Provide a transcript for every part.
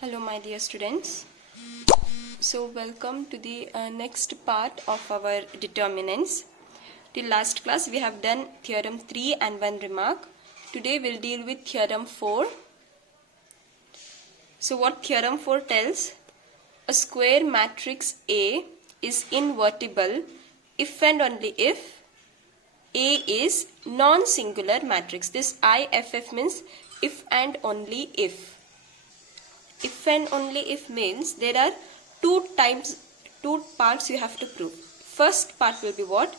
Hello my dear students. So welcome to the next part of our determinants. Till last class we have done theorem 3 and 1 remark. Today we'll deal with theorem 4. So what theorem 4 tells? A square matrix A is invertible if and only if A is non-singular matrix. This IFF means if and only if. If and only if means there are two parts you have to prove. First part will be what?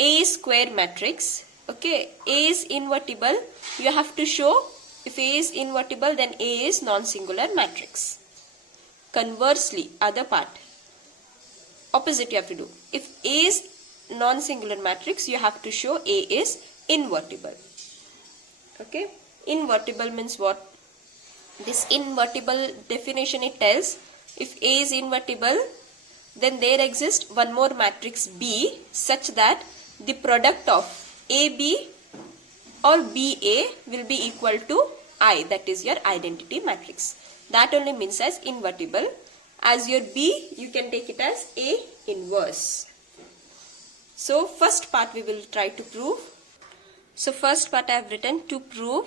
A square matrix. Okay, A is invertible. You have to show if A is invertible, then A is non-singular matrix. Conversely, other part, opposite you have to do. If A is non-singular matrix, you have to show A is invertible. Okay, invertible means what? This invertible definition it tells, if A is invertible, then there exists one more matrix B such that the product of AB or BA will be equal to I, that is your identity matrix. That only means as invertible. As your B, you can take it as A inverse. So first part we will try to prove. So first part I have written to prove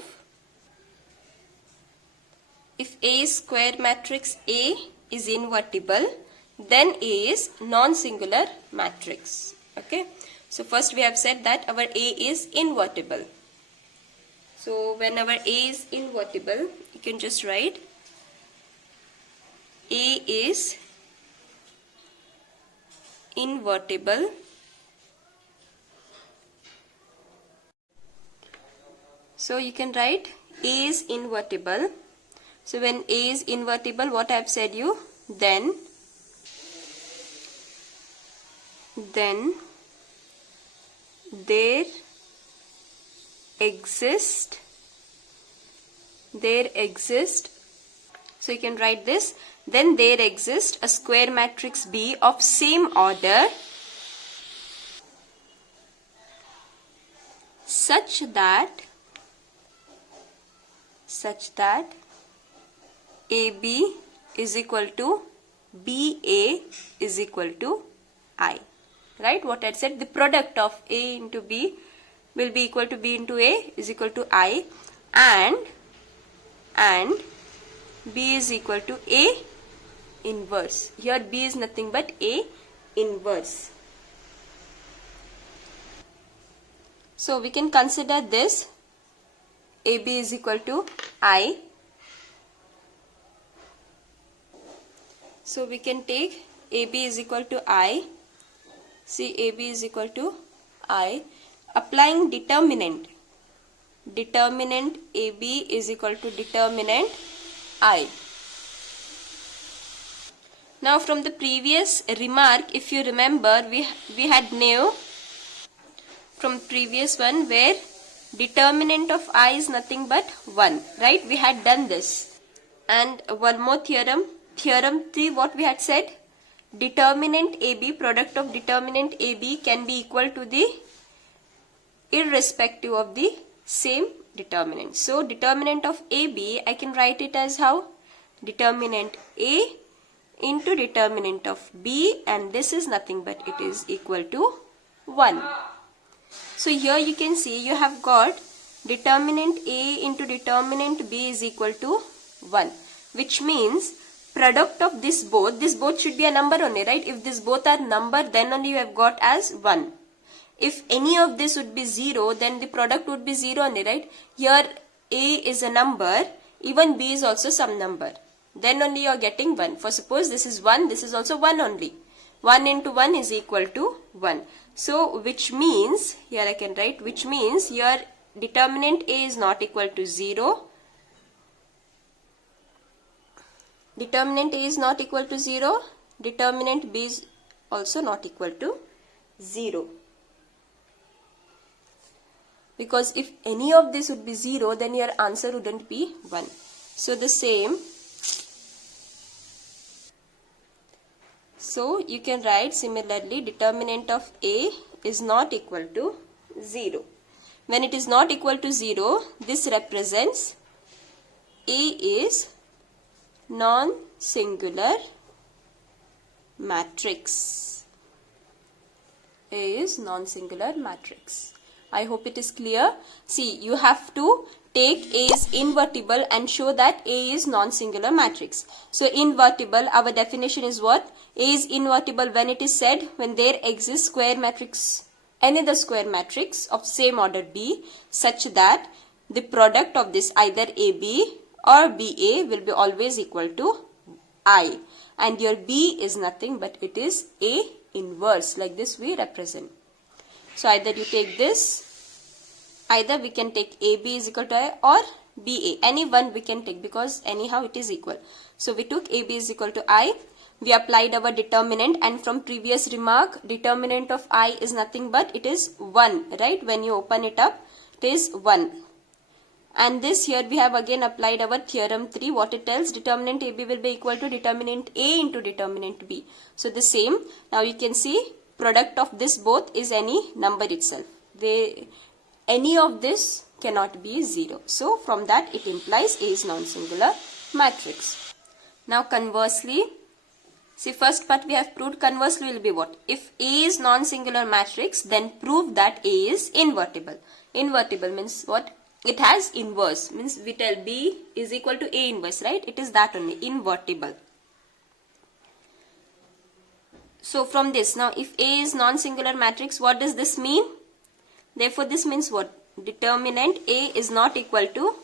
if A square matrix A is invertible, then A is non-singular matrix. Okay. So first we have said that our A is invertible. So when our A is invertible, you can just write A is invertible. So you can write A is invertible. So when A is invertible, what I have said you, then there exist, so you can write this, then there exists a square matrix B of same order such that AB is equal to BA is equal to I. Right? What I said, the product of A into B will be equal to B into A is equal to I, and B is equal to A inverse. Here B is nothing but A inverse. So we can consider this AB is equal to I. So we can take AB is equal to I. See, AB is equal to I. Applying determinant AB is equal to determinant I. Now from the previous remark, if you remember, we had knew from previous one where determinant of I is nothing but 1. Right? We had done this. And one more theorem. Theorem 3, what we had said, determinant AB, product of determinant AB can be equal to the irrespective of the same determinant. So determinant of AB, I can write it as how? Determinant A into determinant of B, and this is nothing but it is equal to 1. So here you can see you have got determinant A into determinant B is equal to 1, which means product of this both should be a number only, right? If this both are number, then only you have got as 1. If any of this would be 0, then the product would be 0 only, right? Here A is a number, even B is also some number. Then only you are getting 1. For suppose this is 1, this is also 1 only. 1 into 1 is equal to 1. So which means, here I can write, which means your determinant A is not equal to 0. Determinant A is not equal to 0. Determinant B is also not equal to 0. Because if any of this would be 0, then your answer wouldn't be 1. So the same. So you can write similarly, determinant of A is not equal to 0. When it is not equal to 0, this represents A is non-singular matrix. A is non-singular matrix. I hope it is clear. See, you have to take A is invertible and show that A is non-singular matrix. So invertible, our definition is what? A is invertible when it is said when there exists square matrix, any other square matrix of same order B, such that the product of this either AB or BA will be always equal to I, and your B is nothing but it is A inverse. Like this we represent. So either you take this, either we can take AB is equal to I or BA, any one we can take because anyhow it is equal. So we took AB is equal to I, we applied our determinant, and from previous remark determinant of I is nothing but it is 1, right? When you open it up it is 1. And this here we have again applied our theorem 3. What it tells? Determinant AB will be equal to determinant A into determinant B. So the same. Now you can see product of this both is any number itself. Any of this cannot be 0. So from that it implies A is non-singular matrix. Now conversely, see, first part we have proved. Conversely will be what? If A is non-singular matrix, then prove that A is invertible. Invertible means what? It has inverse, means we tell B is equal to A inverse, right? It is that only, invertible. So from this, now if A is non-singular matrix, what does this mean? Therefore this means what? Determinant A is not equal to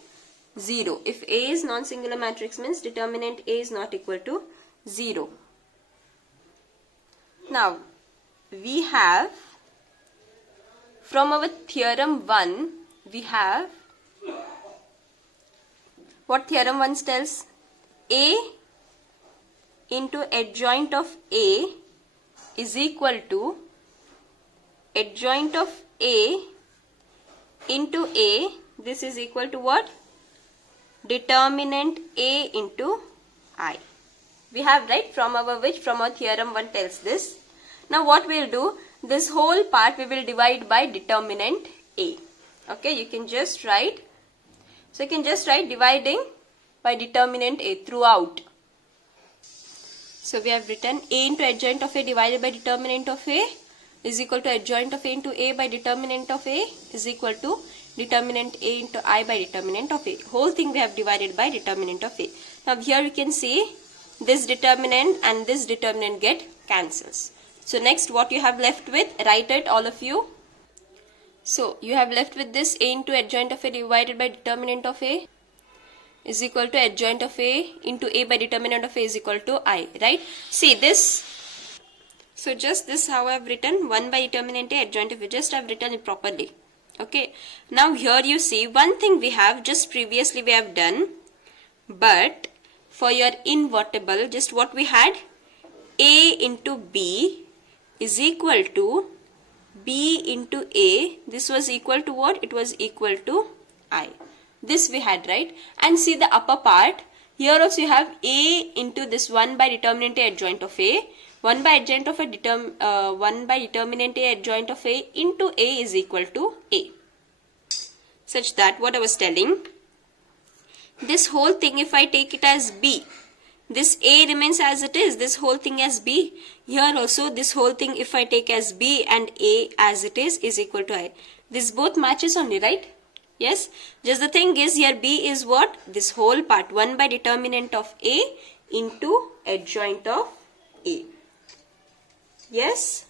0. If A is non-singular matrix means determinant A is not equal to 0. Now we have from our theorem 1, we have what theorem 1 tells? A into adjoint of A is equal to adjoint of A into A. This is equal to what? Determinant A into I. We have, right, from our which? From our theorem 1 tells this. Now what we will do? This whole part we will divide by determinant A. Okay, you can just write. So you can just write dividing by determinant A throughout. So we have written A into adjoint of A divided by determinant of A is equal to adjoint of A into A by determinant of A is equal to determinant A into I by determinant of A. Whole thing we have divided by determinant of A. Now here you can see this determinant and this determinant get cancels. So next what you have left with? Write it all of you. So you have left with this A into adjoint of A divided by determinant of A is equal to adjoint of A into A by determinant of A is equal to I, right? See this. So just this how I have written 1 by determinant A adjoint of A. Just I have written it properly. Okay. Now here you see one thing we have just previously we have done, but for your invertible just what we had? A into B is equal to B into A. This was equal to what? It was equal to I. This we had, right? And see the upper part. Here also you have A into this 1 by determinant A adjoint of A. 1 by adjoint of A 1 by determinant A adjoint of A into A is equal to A. Such that what I was telling, this whole thing if I take it as B, this A remains as it is, this whole thing as B. Here also this whole thing if I take as B and A as it is equal to I. This both matches only, right? Yes. Just the thing is here B is what? This whole part 1 by determinant of A into adjoint of A. Yes.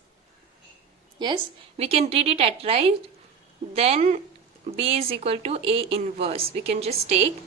Yes. We can read it at right. Then B is equal to A inverse. We can just take.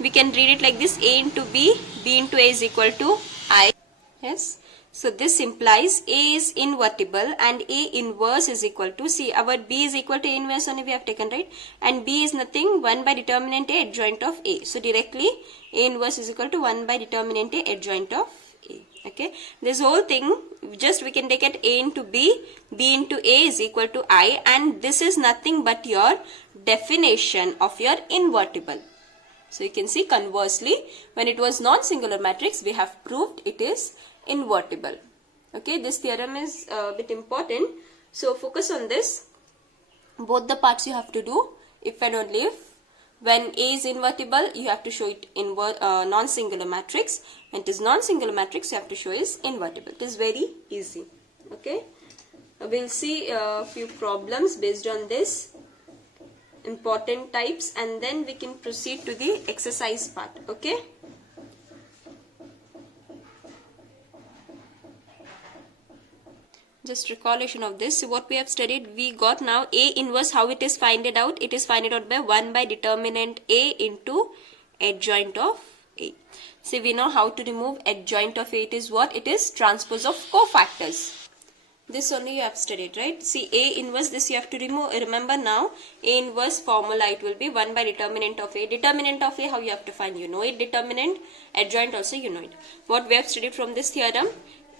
We can read it like this, A into B, B into A is equal to I. Yes. So this implies A is invertible and A inverse is equal to, see our B is equal to A inverse only we have taken, right? And B is nothing 1 by determinant A adjoint of A. So directly A inverse is equal to 1 by determinant A adjoint of A. Okay. This whole thing just we can take it A into B, B into A is equal to I, and this is nothing but your definition of your invertible. So you can see conversely, when it was non-singular matrix, we have proved it is invertible. Okay, this theorem is a bit important. So focus on this. Both the parts you have to do, if and only if. When A is invertible, you have to show it in non-singular matrix. When it is non-singular matrix, you have to show is invertible. It is very easy. Okay. We'll see a few problems based on this important types, and then we can proceed to the exercise part. Okay. Just recollection of this. So what we have studied, we got now A inverse. How it is finded out? It is finded out by 1 by determinant A into adjoint of A. See, we know how to remove adjoint of A. It is what? It is transpose of cofactors. This only you have studied, right? See, A inverse, this you have to remove. Remember now, A inverse formula, it will be 1 by determinant of A. Determinant of A, how you have to find? You know it. Determinant, adjoint also you know it. What we have studied from this theorem?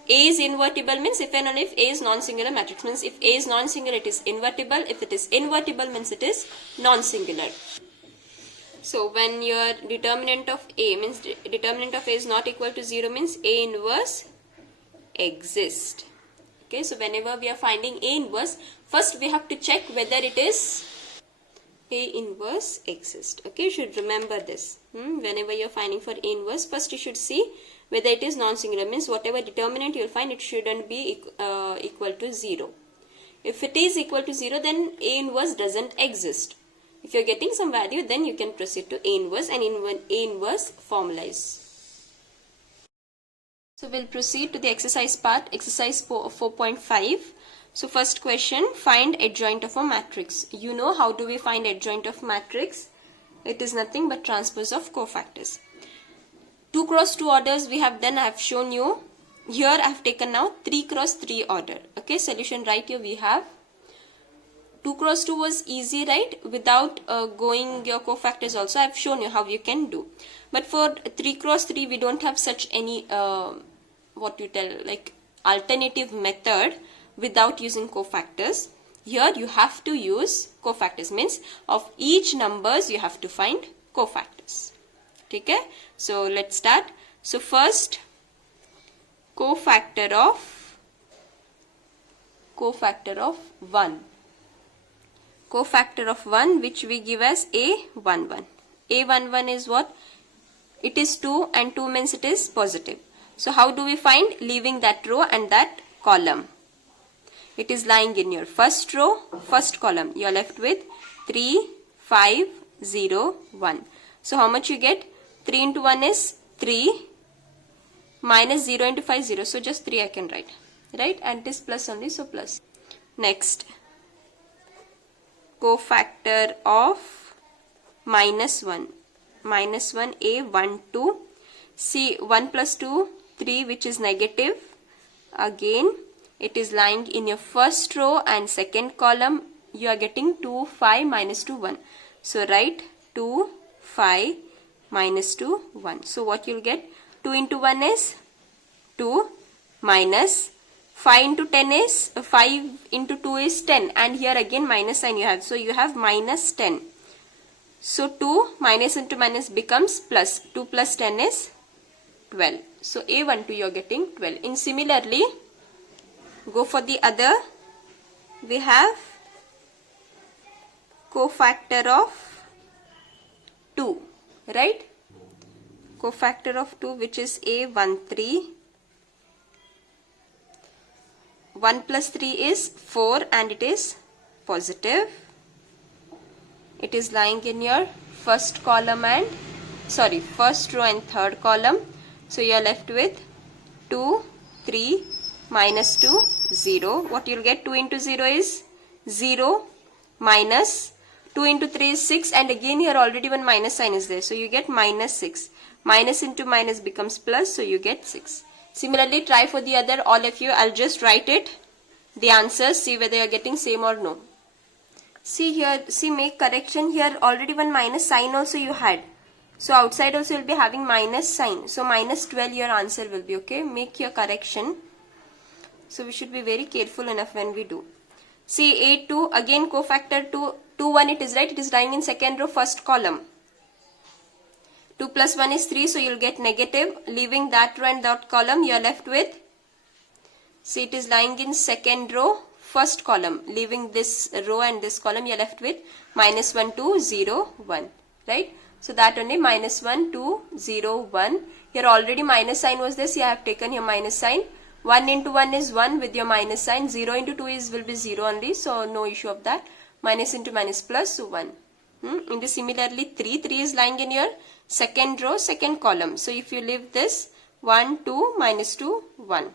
A is invertible means if and only if A is non-singular matrix. Means if A is non-singular, it is invertible. If it is invertible, means it is non-singular. So when your determinant of A means determinant of A is not equal to 0 means A inverse exists. Okay, so whenever we are finding A inverse, first we have to check whether it is A inverse exists. Okay, you should remember this. Whenever you are finding for A inverse, first you should see whether it is non-singular. Means whatever determinant you will find, it shouldn't be equal to 0. If it is equal to 0, then A inverse doesn't exist. If you are getting some value, then you can proceed to A inverse and A inverse formalize. So we'll proceed to the exercise part, exercise 4.5. So first question, find adjoint of a matrix. You know how do we find adjoint of matrix? It is nothing but transpose of cofactors. 2 cross 2 orders we have done. I have shown you. Here I have taken now 3 cross 3 order. Okay, solution right here we have. 2 cross 2 was easy, right? Without going your cofactors also, I have shown you how you can do. But for 3 cross 3 we don't have such any alternative method without using cofactors. Here you have to use cofactors, means of each numbers you have to find cofactors. Okay, so let's start. So first, cofactor of 1. Cofactor of 1, which we give as A11. A11 is what? It is 2 and 2 means it is positive. So how do we find? Leaving that row and that column. It is lying in your first row, first column. You are left with 3, 5, 0, 1. So how much you get? 3 into 1 is 3 minus 0 into 5, 0. So just 3 I can write. Right? And it is plus only, so plus. Next. Cofactor of minus 1. Minus 1, A12. See, 1 plus 2, 3, which is negative. Again, it is lying in your first row and second column. You are getting 2, 5, minus 2, 1. So write 2, 5, minus 2, 1. So what you'll get? 2 into 1 is 2 minus 5 into 10 is 5 into 2 is 10, and here again minus sign you have. So you have minus 10. So 2 minus into minus becomes plus. 2 plus 10 is 12. So A12 you are getting 12. In similarly, go for the other. We have cofactor of 2, right? Cofactor of 2, which is A13. 1 plus 3 is 4 and it is positive. It is lying in your first column and first row and third column. So you are left with 2, 3, minus 2, 0. What you will get? 2 into 0 is 0, minus 2 into 3 is 6, and again here already one minus sign is there. So you get minus 6. Minus into minus becomes plus, so you get 6. Similarly, try for the other, all of you. I'll just write it, the answers, see whether you're getting same or no. See here, see, make correction here. Already one minus sign also you had. So outside also you'll be having minus sign. So minus 12 your answer will be, okay. Make your correction. So we should be very careful enough when we do. See, A2, again cofactor 2, 1 it is, right? It is lying in second row, first column. 2 plus 1 is 3, so you'll get negative. Leaving that row and that column, you are left with, see, it is lying in second row, first column. Leaving this row and this column, you are left with minus 1, 2, 0, 1. right? So that only minus 1, 2, 0, 1. Here already minus sign was there, so I have taken here minus sign. 1 into 1 is 1 with your minus sign. 0 into 2 will be 0 only, so no issue of that. Minus into minus plus, so 1. In the similarly 3 is lying in your second row, second column. So if you leave this 1, 2, minus 2, 1.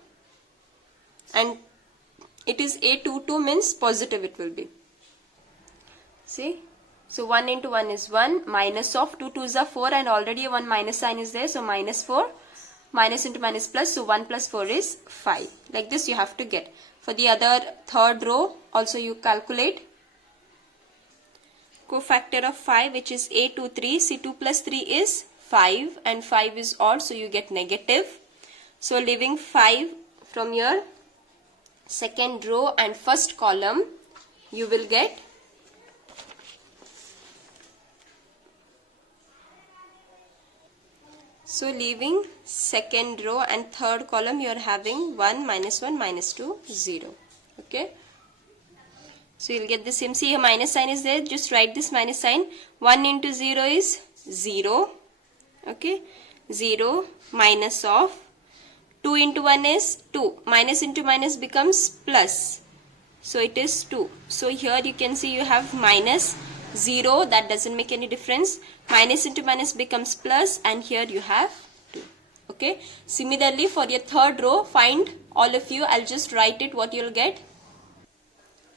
And it is A22 means positive it will be. See? So 1 into 1 is 1, minus of 2 2s are 4, and already one minus sign is there, so minus 4, minus into minus plus, so 1 plus 4 is 5. Like this you have to get. For the other third row also you calculate. Cofactor of 5, which is A23, see 2 plus 3 is 5 and 5 is odd, so you get negative. So leaving 5 from your second row and first column, you will get so leaving second row and third column, you are having 1, minus 2, 0. Okay. So you'll get the same. See, a minus sign is there. Just write this minus sign. 1 into 0 is 0. Okay. 0 minus of 2 into 1 is 2. Minus into minus becomes plus. So it is 2. So here you can see you have minus 0. That doesn't make any difference. Minus into minus becomes plus, and here you have 2. Okay. Similarly for your third row, find all of you. I'll just write it what you'll get.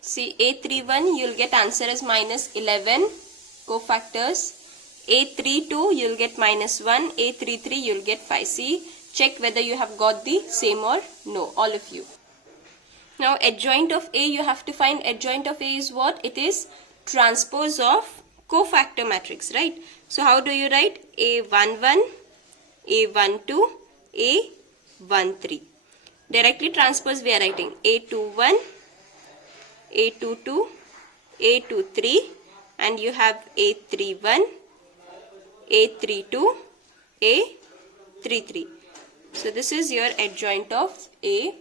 See, A31 you'll get answer as minus 11 cofactors. A32 you'll get minus 1. A33 you'll get 5. See, check whether you have got the same or no, all of you. Now adjoint of A, you have to find adjoint of A is what? It is transpose of cofactor matrix, right? So how do you write? A11, A12, A13. Directly transpose we are writing A21, A22, A23, and you have A31, A32, A33. So this is your adjoint of A.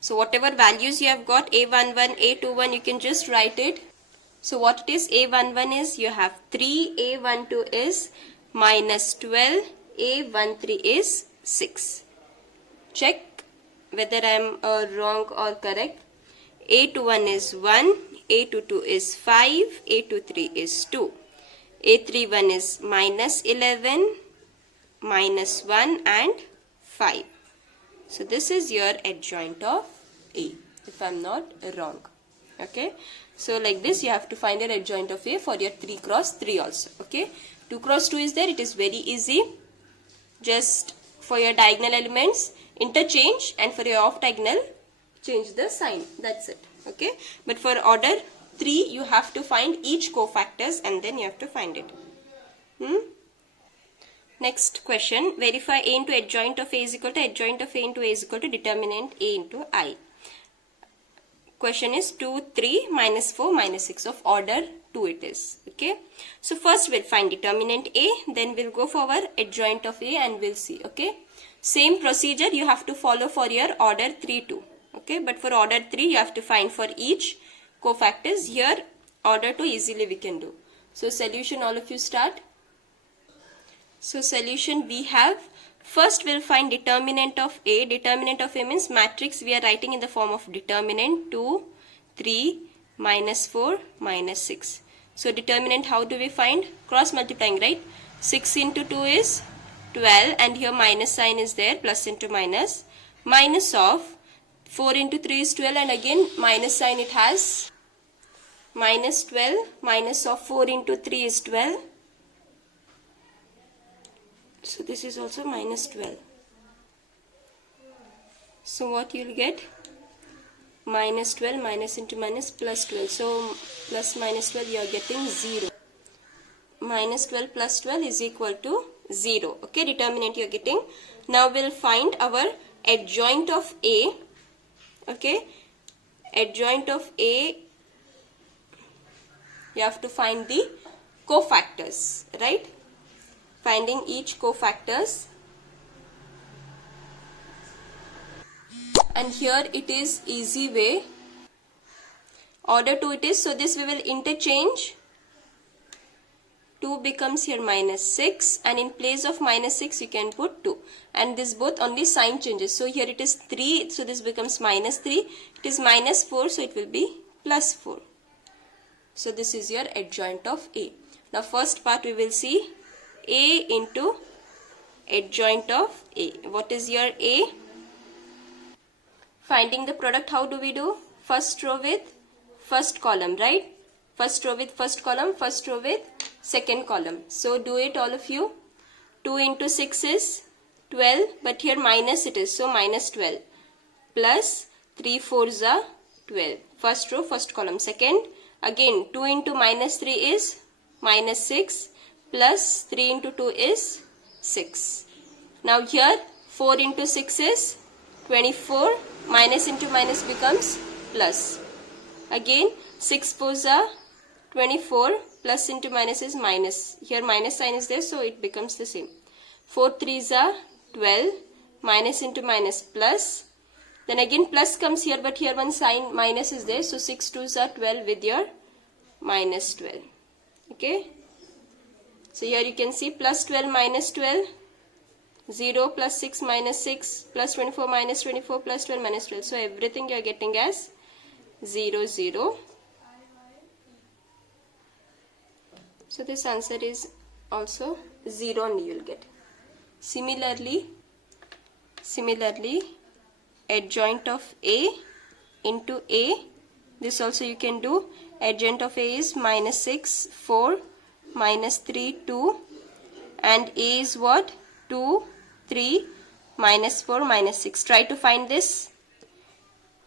So whatever values you have got, A11, A21, you can just write it. So what it is, A11 is you have 3, A12 is minus 12, A13 is 6. Check whether I am wrong or correct. A21 is 1, A22 is 5, A23 is 2. A31 is minus 11, minus 1 and 5. So this is your adjoint of A, if I am not wrong. Okay. So like this you have to find your adjoint of A for your 3 cross 3 also. Okay. 2 cross 2 is there. It is very easy. Just for your diagonal elements interchange, and for your off diagonal change the sign. That's it. Okay. But for order 3 you have to find each cofactors and then you have to find it. Next question. Verify A into adjoint of A is equal to adjoint of A into A is equal to determinant A into I. Question is 2, 3, minus 4, minus 6 of order 2 it is. Okay. So first we'll find determinant A, then we'll go for our adjoint of A and we'll see. Okay. Same procedure you have to follow for your order 3 too. Okay. But for order 3 you have to find for each cofactors. Here order 2 easily we can do. So solution, all of you start. So solution we have, first we'll find determinant of A. Determinant of A means matrix we are writing in the form of determinant 2, 3, minus 4, minus 6. So determinant how do we find? Cross multiplying, right? 6 into 2 is 12 and here minus sign is there, plus into minus. Minus of 4 into 3 is 12 and again minus sign it has. Minus 12, minus of 4 into 3 is 12. So this is also minus 12. So what you will get? Minus 12, minus into minus, plus 12. So plus minus 12 you are getting 0. Minus 12 plus 12 is equal to 0. Okay, determinant you are getting. Now we'll find our adjoint of A. Okay, adjoint of A, you have to find the cofactors, right? Finding each cofactors, and here it is easy way. Order 2 it is, so this we will interchange. 2 becomes here minus 6, and in place of minus 6 you can put 2, and this both only sign changes. So here it is 3, so this becomes minus 3, it is minus 4, so it will be plus 4. So this is your adjoint of A. Now first part we will see A into adjoint of A. What is your A? Finding the product, how do we do? First row with first column, right? First row with first column, first row with second column. So do it all of you. 2 into 6 is 12, but here minus it is, so minus 12. Plus 3 4s are 12. First row, first column. Second, again 2 into minus 3 is minus 6, plus 3 into 2 is 6. Now here 4 into 6 is 24, minus into minus becomes plus. Again 6 4s are 24, plus into minus is minus. Here minus sign is there, so it becomes the same. 4 3s are 12, minus into minus plus. Then again plus comes here, but here one sign minus is there, so 6 2s are 12 with your minus 12. Okay. So here you can see plus 12 minus 12, 0 plus 6 minus 6, plus 24 minus 24, plus 12 minus 12. So everything you are getting as 0 0. So this answer is also 0 only you will get. Similarly, adjoint of A into A, this also you can do. Adjoint of A is minus 6, 4, minus 3, 2, and A is what? 2, 3, minus 4, minus 6. Try to find this.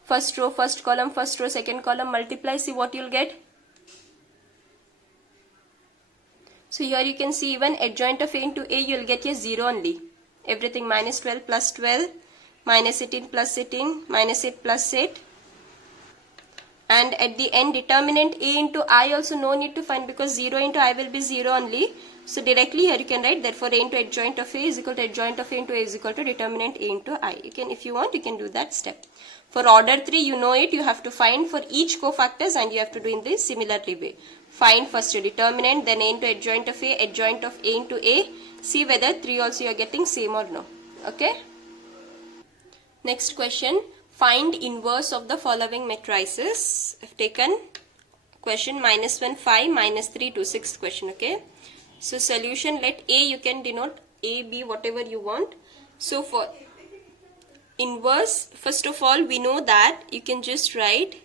First row, first column, first row, second column, multiply, see what you will get. So here you can see even adjoint of A into A, you will get here 0 only. Everything minus 12 plus 12, minus 18 plus 18, minus 8 plus 8. And at the end, determinant A into I also no need to find, because 0 into I will be 0 only. So directly here you can write, therefore A into adjoint of A is equal to adjoint of A into A is equal to determinant A into I. You can, if you want, you can do that step. For order 3, you know it, you have to find for each cofactors, and you have to do in this similarly way. Find first your determinant, then A into adjoint of A into A. See whether 3 also you are getting same or no. Okay. Next question. Find inverse of the following matrices. I've taken question -1, 5, -3, 2, 6th question. Okay. So solution, let A, you can denote A, B, whatever you want. So for inverse, first of all, we know that you can just write,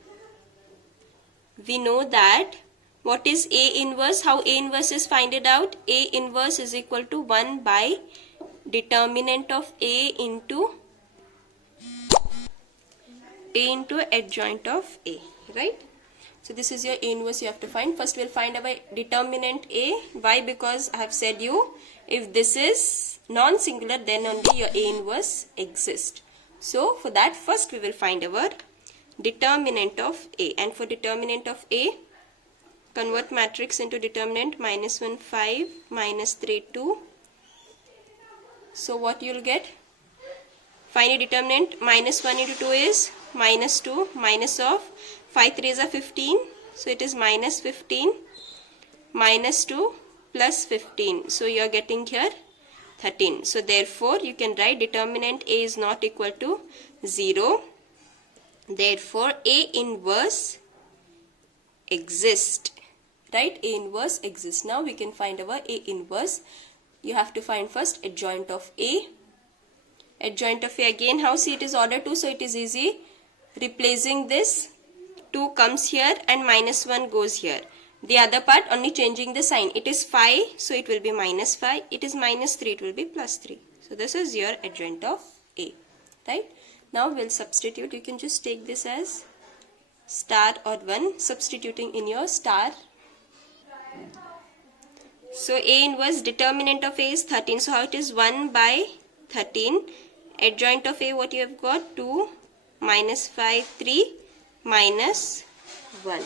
we know that what is A inverse, how A inverse is find it out. A inverse is equal to 1 by determinant of A into adjoint of A, right? So this is your A inverse you have to find. First we'll find our determinant A. Why? Because I have said you, if this is non-singular, then only your A inverse exists. So for that, first we will find our determinant of A. And for determinant of A, convert matrix into determinant, -1, 5, -3, 2. So what you will get? Find a determinant. -1 into 2 is -2, minus of 5 3s are 15, so it is -15, -2 plus 15, so you are getting here 13. So therefore you can write determinant A is not equal to 0. Therefore A inverse exists, right? A inverse exists. Now we can find our A inverse. You have to find first adjoint of A. Adjoint of A, again how? See, it is order 2, so it is easy. Replacing this, 2 comes here and -1 goes here. The other part only changing the sign. It is 5, so it will be -5. It is -3, it will be +3. So this is your adjoint of A, right? Now we'll substitute. You can just take this as star or 1, substituting in your star. So A inverse, determinant of A is 13. So how it is? 1 by 13. Adjoint of A, what you have got? 2, -5, 3, -1.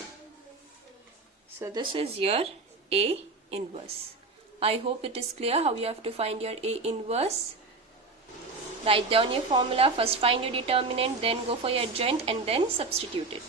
So this is your A inverse. I hope it is clear how you have to find your A inverse. Write down your formula. First find your determinant, then go for your adjoint, and then substitute it.